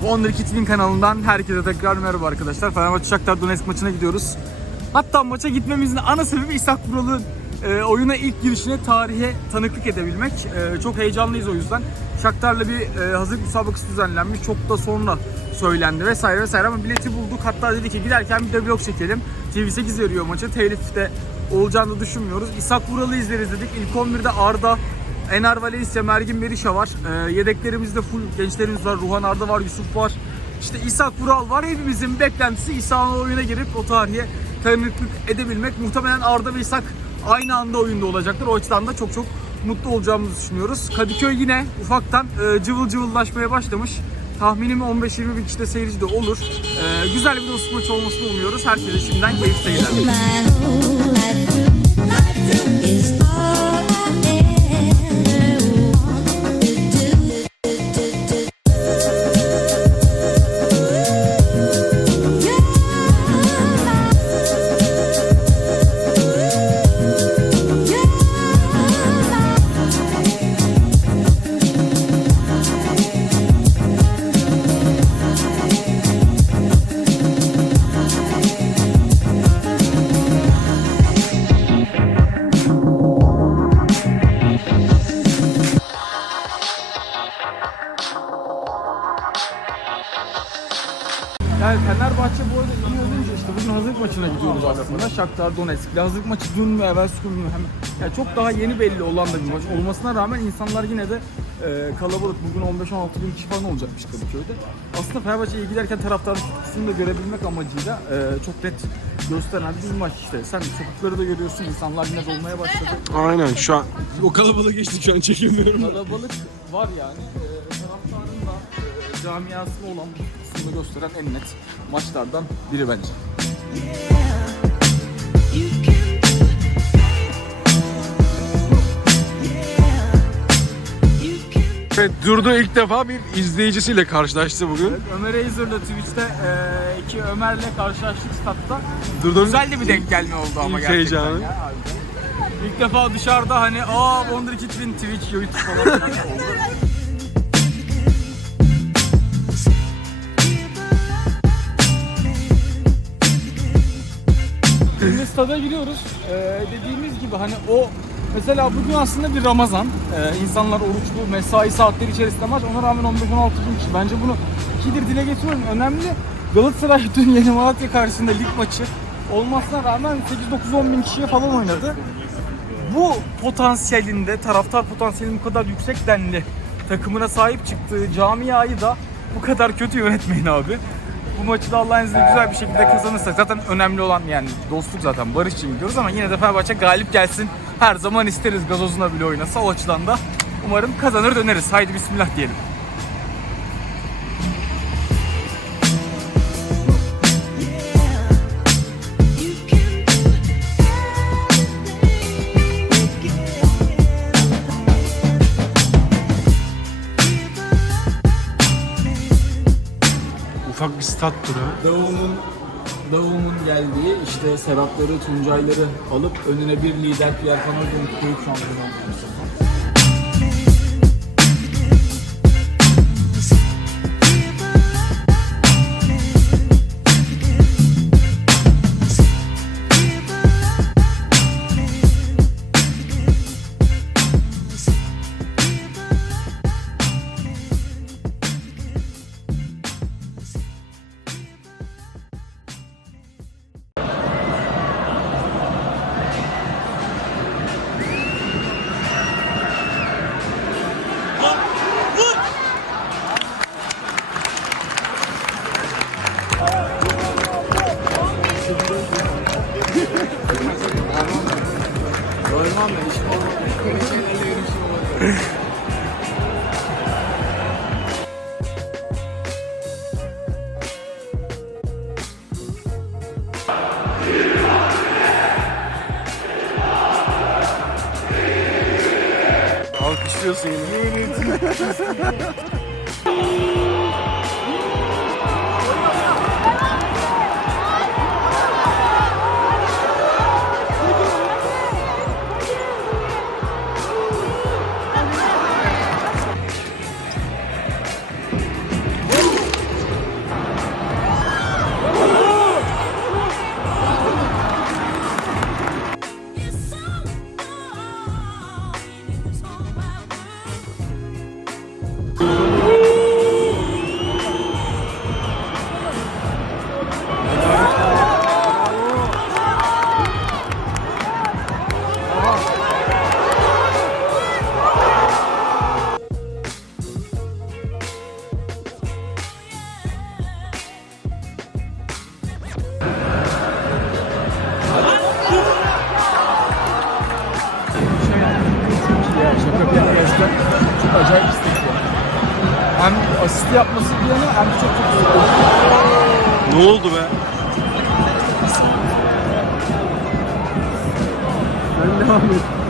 Wonder Kid Win kanalından herkese tekrar merhaba arkadaşlar. Fenerbahçe Shakhtar Donetsk maçına gidiyoruz. Hatta maça gitmemizin ana sebebi İshak Vural'ın e, oyuna ilk girişine tarihe tanıklık edebilmek. E, çok heyecanlıyız o yüzden. Shakhtar'la bir e, hazırlık müsabakası düzenlenmiş. Çok da sonra söylendi vesaire vesaire ama bileti bulduk. Hatta dedi ki giderken bir de vlog çekelim. TV8 veriyor maçı. Telifte olacağını düşünmüyoruz. İshak Vural'ı izleriz dedik. İlk 11'de Arda, Ener Valencia, Mergin Berisha var. Ee, yedeklerimizde full gençlerimiz var. Ruhan Arda var, Yusuf var. İşte İshak Vural var. Hepimizin beklentisi İshak'ın oyuna girip o tarihe tanıklık edebilmek. Muhtemelen Arda ve İshak aynı anda oyunda olacaktır. O açıdan da çok çok mutlu olacağımızı düşünüyoruz. Kadıköy yine ufaktan e, cıvıl cıvıllaşmaya başlamış. Tahminim 15-20 bin kişide seyirci de olur. E, güzel bir dostluk maçı olmasını umuyoruz. Herkese şimdiden keyifli seyirler. Aslında. Shakhtar Donetsk. Hazırlık maçı dün mü evvel gün mü hemen. Yani çok daha yeni belli olan da bir maç olmasına rağmen insanlar yine de e, kalabalık. Bugün 15-16 bin kişi falan olacakmış Kadıköy'de. Aslında Fenerbahçe'ye giderken taraftarın tutusunu da görebilmek amacıyla e, çok net gösteren bir maç işte. Sen sokakları da görüyorsun. insanlar yine dolmaya başladı. Aynen şu an o kalabalığa geçtik şu an çekemiyorum. Kalabalık var yani. E, taraftarın da e, camiasına olan tutusunu gösteren en net maçlardan biri bence. Evet Durdu ilk defa bir izleyicisiyle karşılaştı bugün. Evet, Ömer Ezer'la Twitch'te e, iki Ömer'le karşılaştık statta. Durdu'nun Güzel de bir denk gelme oldu ama İlk gerçekten heyecanı. ya. harbiden. İlk defa dışarıda hani aa Wonder Kid Twitch, YouTube falan oldu. stada giriyoruz. Ee, dediğimiz gibi hani o mesela bugün aslında bir Ramazan. Ee, insanlar oruçlu mesai saatleri içerisinde maç. Ona rağmen 15-16 bin kişi. Bence bunu ikidir dile getiriyorum. Önemli. Galatasaray dün Yeni Malatya karşısında lig maçı olmasına rağmen 8-9-10 bin kişiye falan oynadı. Bu potansiyelinde, taraftar potansiyelinin bu kadar yüksek denli takımına sahip çıktığı camiayı da bu kadar kötü yönetmeyin abi. Bu maçı da Allah'ın izniyle güzel bir şekilde kazanırsak zaten önemli olan yani dostluk zaten barış için gidiyoruz ama yine de Fenerbahçe galip gelsin. Her zaman isteriz gazozuna bile oynasa o açıdan da umarım kazanır döneriz. Haydi bismillah diyelim. Stat turu. Davum'un Davum'un geldiği işte Serapları, Tuncayları alıp önüne bir lider Pierre Van koyup şampiyon olmuş. Doymam ben işim benim işim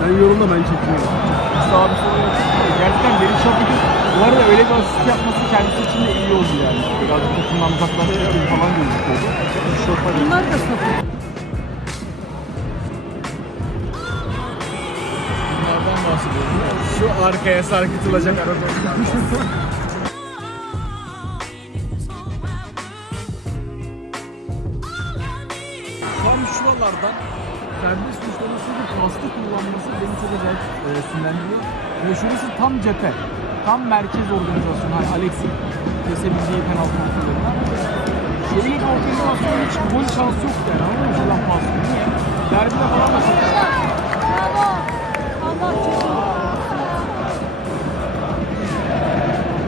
Sen yorumla ben çekiyorum. Sağ bir sorun yok. Gerçekten beni çok iyi. Bu arada öyle bir asist yapması kendisi için de iyi oldu yani. Birazcık takımdan uzaklaştığı gibi falan gözüküyordu. Bunlar da sapık. Bunlardan bahsediyorum. Şu arkaya sarkıtılacak arada. Tam şuralardan serbest uçlaması bir pasta kullanması beni çok acayip e, sinirlendiriyor. Ve şurası tam cephe. Tam merkez organizasyon. Hani Alex'in kesebildiği penaltı noktalarından. Şöyle bir organizasyon hiç gol şansı yok yani. Mı? Şuradan pas. Derbide falan da çok.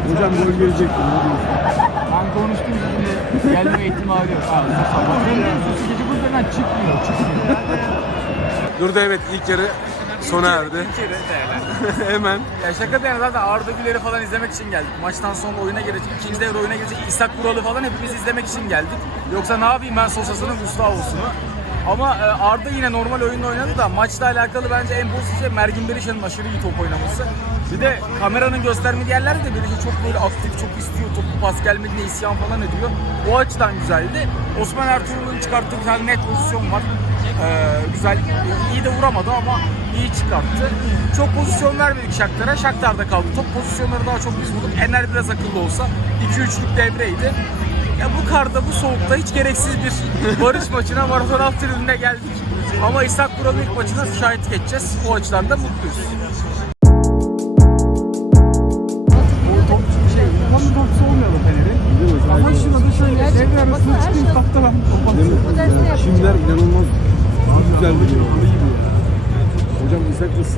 Hocam gol gelecekti. Ne diyorsun? Ben konuştum şimdi gelme ihtimali yok. Abi sabahın sesi gece kulübünden çıkmıyor. Çıkmıyor. Durdu evet ilk yarı sona erdi. Değerlendir. Hemen. Ya şaka bir yana zaten Arda Güler'i falan izlemek için geldik. Maçtan sonra oyuna girecek, ikinci devre oyuna girecek İshak Kural'ı falan hepimiz izlemek için geldik. Yoksa ne yapayım ben Sosa'sını, Gustavo'sunu. Ama e, Arda yine normal oyunda oynadı da maçla alakalı bence en pozitif şey Mergin Berisha'nın aşırı iyi top oynaması. Bir de kameranın göstermediği yerlerde de Berisha çok böyle aktif, çok istiyor. Topu pas gelmediğinde isyan falan ediyor. O açıdan güzeldi. Osman Ertuğrul'un çıkarttığı tane net pozisyon var. Ee, güzel, iyi de vuramadı ama iyi çıkarttı. Çok pozisyon vermedik Shakhtar'a. Shakhtar'da kaldı. Top pozisyonları daha çok biz bulduk. Ener biraz akıllı olsa 2-3'lük devreydi. Ya bu karda, bu soğukta hiç gereksiz bir barış maçına maraton alt geldik. Ama İshak Kural'ın ilk maçına şahitlik edeceğiz. O açıdan da mutluyuz.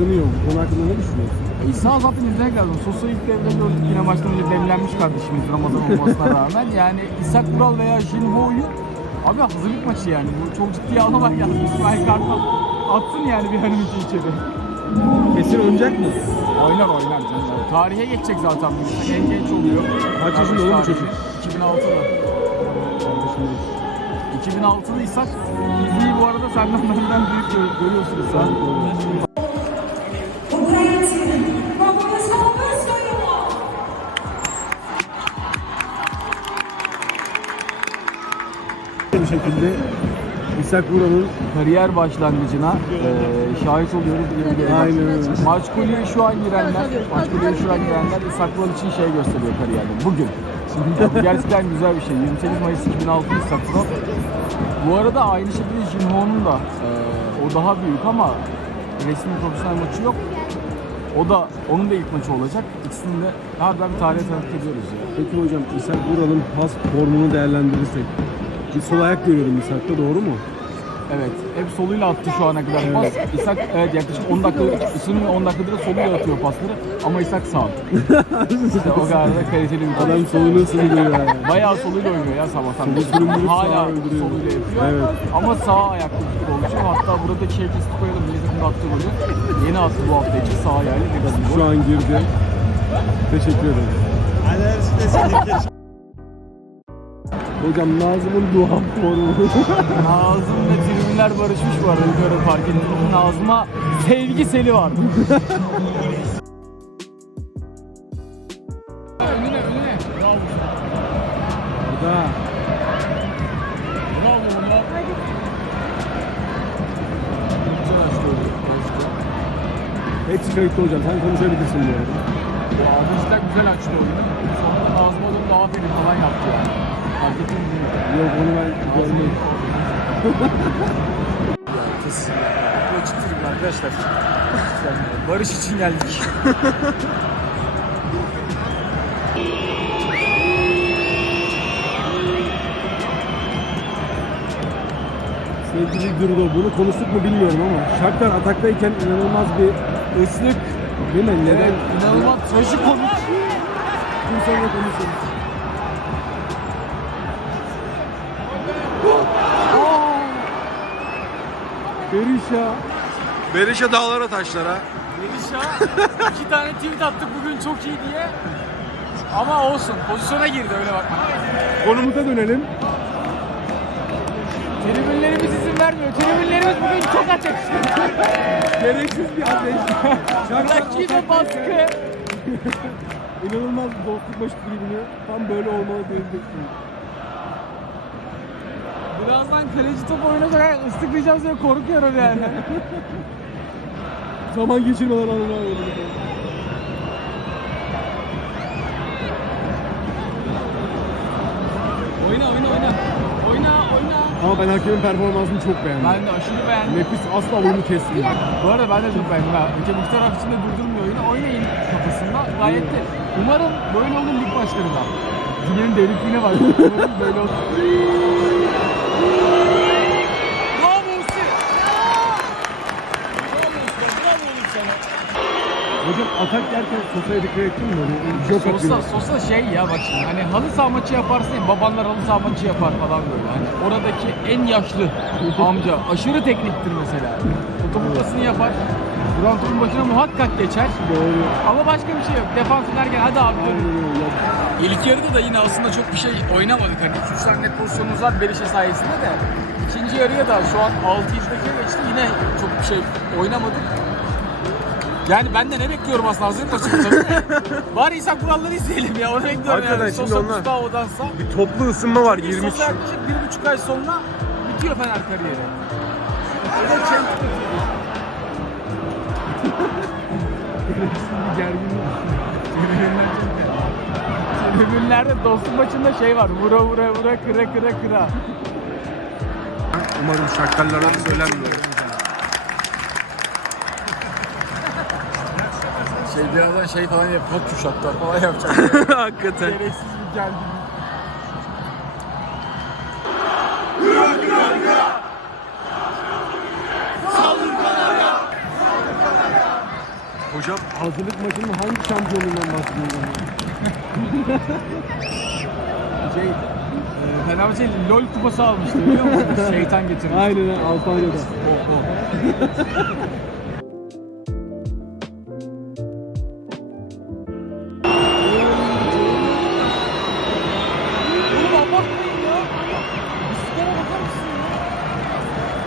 Isınıyor. Bu konu hakkında ne düşünüyorsun? İsa zaten izlemek lazım. Sosa ilk devre gördük yine maçtan önce demlenmiş kardeşimiz Ramazan olmasına rağmen. Yani İshak Kural veya Jinho'yu Abi hazırlık maçı yani. Bu çok ciddiye almamak lazım. İsmail Kartal atsın yani bir hanım içi içeri. Kesin oynayacak mı? Oynar oynar canım. Tarihe geçecek zaten bu. En genç oluyor. Kaç yaşında oğlum bu çocuk? 2006'da. 2006'lı İshak. Fiziği bu arada senden benden büyük gör- görüyorsun İshak. Şekilde İshak Vural'ın Kariyer başlangıcına eee şahit oluyoruz. Aynen öyle. Maç kulübü şu an girenler, maç kulübü şu an girenler İshak Kural için şey gösteriyor kariyerde. Bugün. Bu gerçekten güzel bir şey. 28 Mayıs 2006 İshak Kural. Bu arada aynı şekilde Jinho'nun da eee, o daha büyük ama resmi profesyonel maçı yok. O da onun da ilk maçı olacak. İkisini de harbiden bir tarihe tanık ediyoruz ya. Peki hocam İshak Vural'ın pas formunu değerlendirirsek bir sol ayak görüyorum İshak'ta doğru mu? Evet. Hep soluyla attı şu ana kadar pas. İshak evet yaklaşık 10 dakika, ısının 10 dakikadır soluyla atıyor pasları ama İshak sağ. işte o kadar da kaliteli bir Adam adam. solunu ısındırıyor yani. Bayağı soluyla oynuyor ya. Solu süründürüp sağa Hala öldürüyor. soluyla yapıyor. Evet. Ama sağ ayaklı bir oluşuyor. Hatta burada koyalım. Milli takımda attığı golü. Yeni attı bu hafta için sağ ayağıyla negatif Şu an girdi. Teşekkür ederim. Hocam Nazım'ın dua formu. Nazım'la tribünler barışmış bu arada. Bilmiyorum fark ettiniz? Nazım'a sevgi seli var. Burada. Hepsi kayıtlı hocam. Sen konuşabilirsin arada. Ağzı güzel açtı oyunu. Sonra Nazım'a dönüp aferin falan yaptı yani. Fark ettin mi? Yok onu ben görmedim. Bu açık tribün arkadaşlar. Barış için geldik. Sevgili Gürdo bunu konuştuk mu bilmiyorum ama Shakhtar ataktayken inanılmaz bir Islık. değil mi? Neden? Evet, inanılmaz trajikomik. Gün sonra konuşuruz. Berisha. Bereşe dağlara taşlara. Berisha iki tane tweet attık bugün çok iyi diye. Ama olsun. Pozisyona girdi öyle bakma. Konumuza dönelim. Tribünlerimiz izin vermiyor. Tribünlerimiz bugün çok açık. Gereksiz bir ateş. Rakibe baskı. İnanılmaz bir dostluk başı tribünü. Tam böyle olmalı diyebilirsin. Birazdan kaleci top oynayacak. ıslıklayacağız diye korkuyorum yani. Zaman geçirmeden anına oyna oyna oyna. Oyna oyna. Ama ben hakemin performansını çok beğendim. Ben de aşırı beğendim. Nefis asla oyunu kesmiyor. Bu arada ben de çok beğendim ha. Ülke bu taraf için de durdurmuyor oyunu. Oynayın kafasında. Gayet de. Umarım böyle olur lig başları da. Cümlenin delikliğine bak. Umarım böyle olur. Hocam atak yerken Sosa'ya dikkat ettin mi? Böyle Yok. Sosa, sosa şey ya bak şimdi hani halı saha maçı yaparsın ya babanlar halı saha maçı yapar falan böyle. Hani oradaki en yaşlı amca aşırı tekniktir mesela. Otobuklasını yapar. Duran topun başına muhakkak geçer. Doğru. Ama başka bir şey yok. Defans ederken hadi abi dönün. Aynen İlk yarıda da yine aslında çok bir şey oynamadık. Hani 2-3 tane net pozisyonumuz var Berisha sayesinde de. İkinci yarıya da şu an 6 dakika geçti. Yine çok bir şey oynamadık. Yani ben de ne bekliyorum aslında hazır tabii. Bari İsa kuralları izleyelim ya. Onu bekliyorum Hakikaten yani. Sosa onlar- Gustavo'dansa. Bir toplu ısınma var Bir 23. Sosa yaklaşık bir buçuk ay sonra bitiyor Fener kariyeri. Öyle bir gerginlik. Tribünlerde dostluk maçında şey var. Vura vura vura kıra kıra kıra. Umarım şartlarlara söylenmiyor. Şey birazdan şey falan yap, hak kuşaklar falan yapacak. Hakikaten. Gereksiz bir gerginlik. Hocam Hazırlık maçının hangi şampiyonluğundan bahsediyorsun? Şey, e, Fenerbahçe LOL kupası almıştı biliyor musun? Şeytan getirmiş. Aynen ha, Almanya'da. Oh, oh.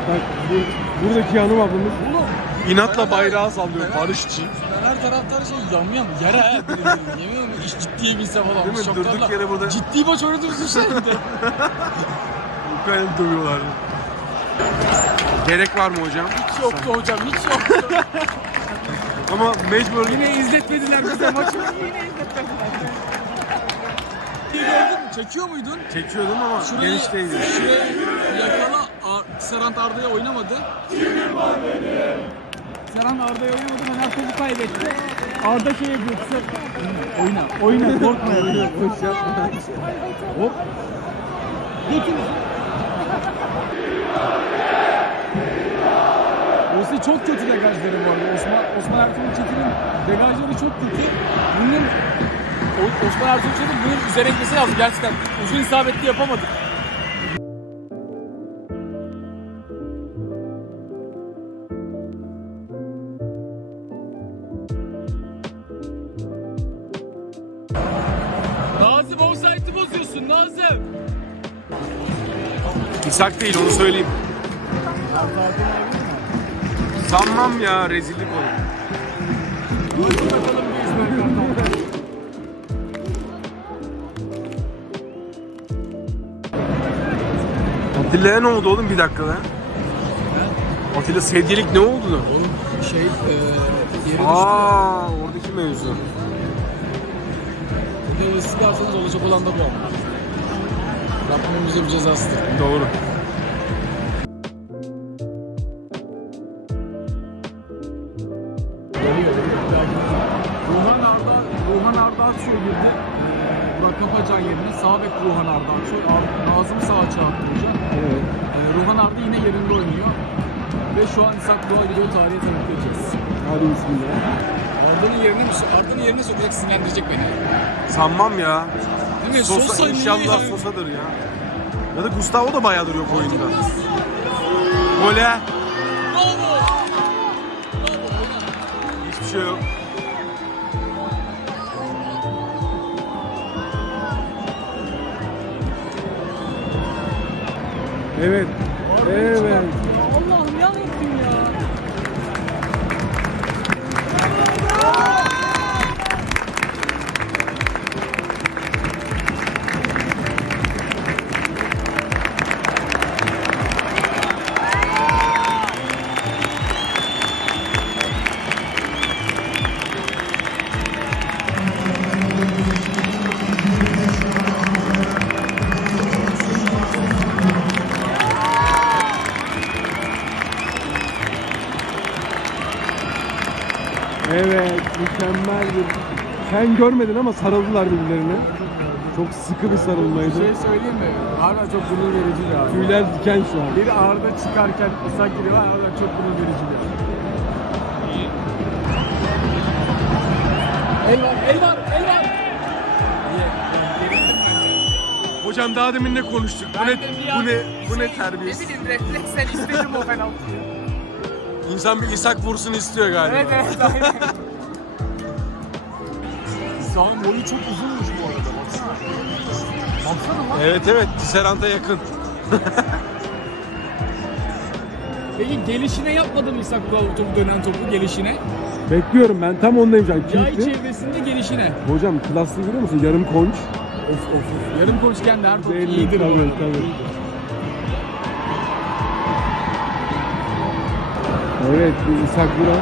Bak bu, buradaki hanım ablamız. İnatla bayrağı sallıyor barışçı. Fener taraftarı şey yamyam yere ha. Yemin ediyorum iş ciddiye binse falan. Değil mi? Şoklarla. Durduk yere burada- Ciddi maç oynadığımız düşünsene. Ukrayna dövüyorlar. Gerek var mı hocam? hiç yoktu hocam hiç yoktu. Ama mecbur Yine izletmediler bize maçı. Yine izletmediler. Gördün mü? Çekiyor muydun? çekiyordum ama Şurayı, genişteydi. şurayı yakala. Ar- Serant Arda'ya oynamadı. Serant Arda'ya oynamadı. Fener topu kaybetti. Arda şey yapıyor. Kısa... Oyna. Oyna. Korkma. boş yapma. Hop. Götür. Oysa çok kötü degajları arada. Osman, Osman Ertuğrul Çetin'in degajları çok kötü. Bunun Osman Ertuğrul Çetin bunun üzerine gitmesi lazım gerçekten. Uzun isabetli yapamadık. İshak değil onu söyleyeyim. Sanmam ya rezillik olur. Dur bakalım bir İsmail Kartal. Atilla'ya ne oldu oğlum bir dakikada? Atilla sevgilik ne oldu da? Oğlum şey e. Aa oradaki mevzu. Bir de ıslıklarsanız olacak olan da bu bize bir cezasıdır. Doğru. Ruhan Arda, Ruhan Arda Açıyor girdi. Ee, Burak Kapacan yerine sağ bek Ruhan Arda Açıyor. Ar- Nazım sağ açığa attı hocam. Evet. Ee, Ruhan Arda yine yerinde oynuyor. Ve şu an İshak Doğa gidiyor tarihe tanık edeceğiz. Hadi bismillah. Arda'nın yerine mi? Arda'nın yerine sokacak sinirlendirecek beni. Sanmam ya. Değil mi? Sosa, niye inşallah yani? Sosa'dır ya. Ya da Gustavo da bayağıdır yok oyunda. Gole. Hiçbir şey yok. Evet. Evet, mükemmel bir... Sen görmedin ama sarıldılar birbirlerine. Çok sıkı bir sarılmaydı. şey söyleyeyim mi? Harbiden çok gurur verici bir abi. Tüyler diken şu an. Bir ağırda çıkarken ıslak giri var harbiden çok gurur verici bir El var, el var, el var. Hocam daha demin ne konuştuk? Bu ne, bu ne, bu ne terbiyesiz. Ne bileyim refleksen istedim o penaltıyı. İnsan bir İshak vursun istiyor galiba. Evet evet aynen. İsa'nın boyu çok uzunmuş bu arada baksana. Baksana lan. Evet evet, Tisserant'a yakın. Peki gelişine yapmadı mı İshak Kural topu dönen topu gelişine? Bekliyorum ben tam ondayım şu an. Yay Kilitli. çevresinde gelişine. Hocam klaslı görüyor musun? Yarım konç. Of of of. Yarım koçken de her top Belli, iyidir bu tabii, arada. tabii. Evet, bir İshak Burak.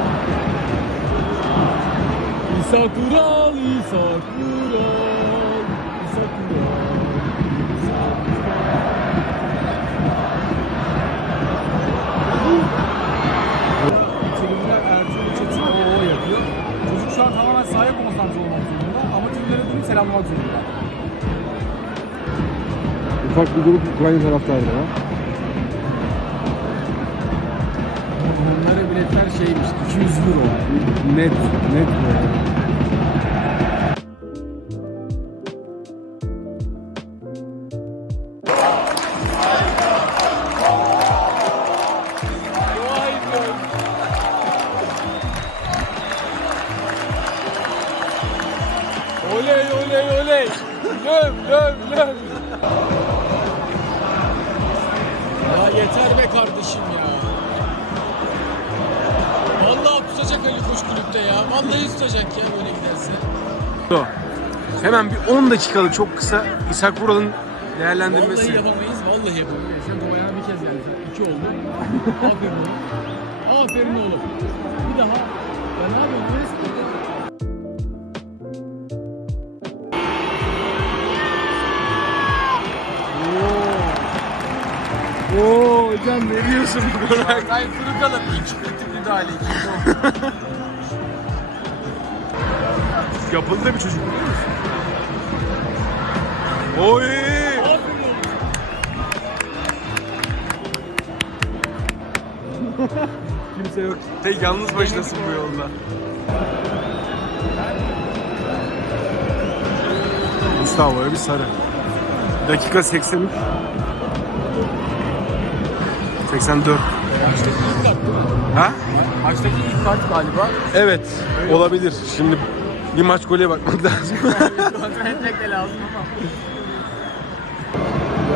İsa Kural, İsa Kural, İsa Kural. Tribünler Ertuğrul Çetin o yapıyor. Çocuk şu an tamamen sahaya konsantre olmak zorunda ama tribünlere dönüp selamlamak zorunda. Ufak bir grup Ukrayna taraftarı var. Bunlara biletler şeymiş, 200 euro. Net, net böyle. Bir 10 dakikalık çok kısa İshak Vural'ın Vallahi değerlendirmesi. yapamayız, vallahi yapamayız. Sen Doğayan'a bir kez geldi. İki oldu. Aferin oğlum. Aferin oğlum. Bir daha. Ya ne yapıyorsun? Neresi Oo hocam ne diyorsun? Gayet kuru kalır. İlk kritik müdahale. Yapıldı bir çocuk biliyor musun? Oy! Kimse yok. Tek yalnız başınasın bu yolda. Gustavo'ya bir sarı. Dakika 83. 84. Maçtaki ilk kart? Ha? Maçtaki ilk kart galiba. Evet, olabilir. Şimdi bir maç golüye bakmak lazım. Kontrol etmek de lazım ama.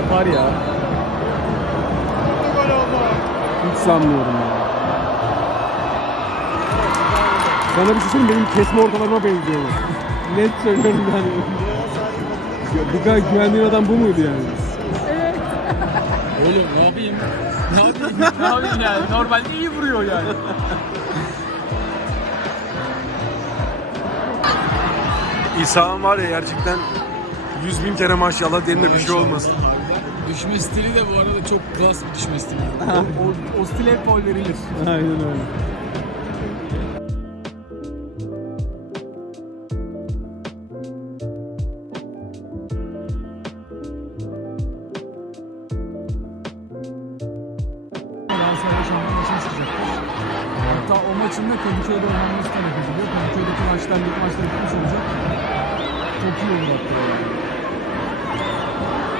Yapar ya. Hiç sanmıyorum ya. Sana bir şey söyleyeyim benim kesme ortalarıma benziyor. Net söylüyorum yani. Ya bu kadar güvendiğin adam bu muydu yani? Oğlum ne yapayım? Ne yapayım? ne yapayım yani? Normalde iyi vuruyor yani. İsa'nın var ya gerçekten 100 bin kere maşallah dedim de bir şey olmasın. Düşme stili de bu arada çok klas bir düşme stili. o, o, o stile hep gol verilir. Aynen öyle. Galatasaray şampiyon maçına çıkacak. Hatta o maçın da Kadıköy'de oynanması talep ediliyor. Kadıköy'deki maçlar, lig maçları bitmiş olacak. Çok iyi olur hatta yani.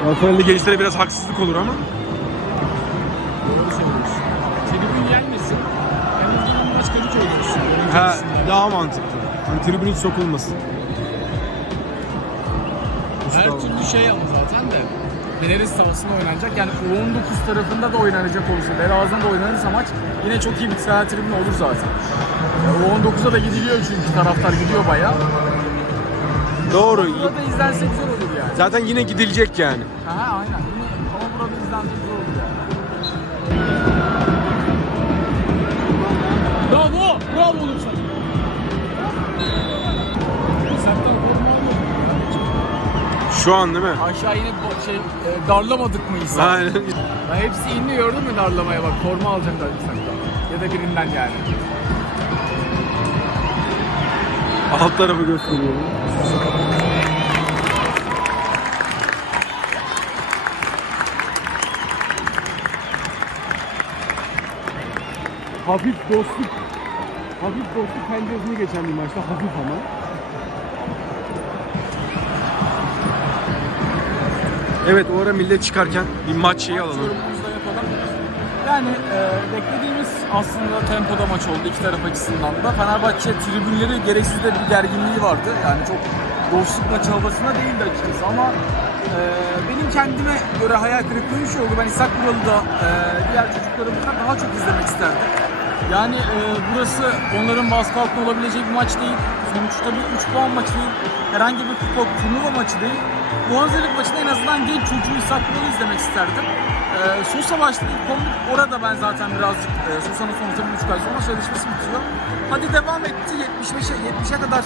Galatasaraylı gençlere biraz haksızlık olur ama. Doğru söylüyorsun. Tribün yenmesin. En azından maç Kadıköy'de olsun. Ha, daha mantıklı. Hani tribün hiç sokulmasın. Her türlü şey ama zaten de Meneriz tavasında oynanacak. Yani U19 tarafında da oynanacak olursa, Elazığ'da da oynanırsa maç yine çok iyi bir seyir tribünü olur zaten. Ya U19'a da gidiliyor çünkü taraftar gidiyor bayağı. Doğru. Burada izlense güzel olur yani. Zaten yine gidilecek yani. Ha aynen. Yine, ama burada izlense güzel olur yani. Bravo! Bravo oğlum sen. Sertten koruma alıyor. Şu an değil mi? Aşağı inip bo- şey e, darlamadık mı İsa? Aynen. Ya hepsi indi gördün mü darlamaya bak forma alacaklar İshak'tan. Ya da birinden yani. Alt tarafı gösteriyorum. Hafif dostluk. Hafif dostluk penceresini geçen bir maçta. Hafif ama. Evet o ara millet çıkarken bir maç şeyi alalım. Yorumumuzu da yapalım. Yani e, beklediğimiz aslında tempoda maç oldu iki taraf açısından da. Fenerbahçe tribünleri gereksiz de bir gerginliği vardı. Yani çok dostluk maçı havasına değildi açıkçası ama e, benim kendime göre hayal kırıklığı şu oldu. Ben İshak Buralı'da e, diğer çocuklarımızdan daha çok izlemek isterdim. Yani e, burası onların baskı altında olabileceği bir maç değil. Sonuçta bir 3 puan maçı değil. Herhangi bir kupa turnuva maçı değil. Bu hazırlık maçında en azından genç çocuğu İshak Buralı izlemek isterdim. E, Sosa başladı. Konu orada ben zaten birazcık e, Sosa'nın sonuçta bir buçuk ay sonra sözleşmesi bitiyor. Hadi devam etti. 75'e 70'e kadar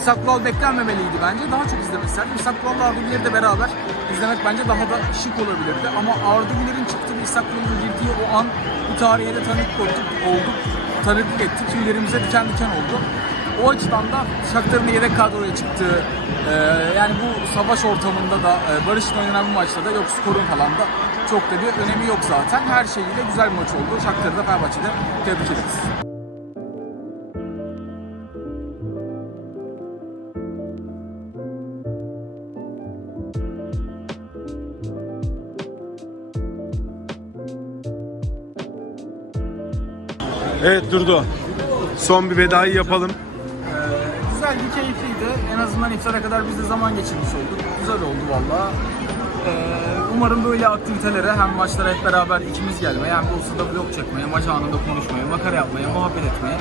İshak beklenmemeliydi bence. Daha çok izlemek isterdim. İshak Kural'la Arda de beraber izlemek bence daha da şık olabilirdi. Ama Arda Güler'in çıktığı ve İshak Kural'ın girdiği o an bu tarihe de tanıklık olduk. olduk. Tanıklık ettik. Tüylerimize diken diken oldu. O açıdan da Shakhtar'ın yedek kadroya çıktığı, e, yani bu savaş ortamında da e, Barış'ın oynanan bu maçta da yok skorun falan da çok da bir önemi yok zaten. Her şeyiyle güzel bir maç oldu. Shakhtar'ı da Fenerbahçe'de tebrik ederiz. Evet Durdu. Son bir vedayı yapalım. Güzel bir keyifliydi. En azından iftara kadar biz de zaman geçirmiş olduk. Güzel oldu valla. Ee, umarım böyle aktivitelere hem maçlara hep beraber ikimiz gelmeye hem de olsa da vlog çekmeye, maç anında konuşmaya, makara yapmaya, muhabbet etmeye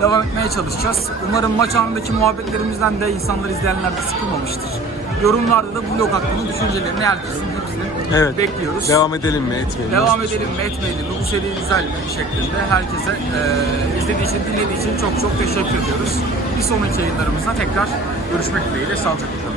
devam etmeye çalışacağız. Umarım maç anındaki muhabbetlerimizden de insanlar izleyenler de sıkılmamıştır. Yorumlarda da vlog hakkında düşüncelerini herkesin hepsini Evet. bekliyoruz. Devam edelim mi etmeyelim? Devam edelim mi etmeyelim mi bu seri güzel mi şeklinde herkese e, izlediği için dinlediği için çok çok teşekkür ediyoruz. Bir sonraki yayınlarımızda tekrar görüşmek dileğiyle sağlıcakla.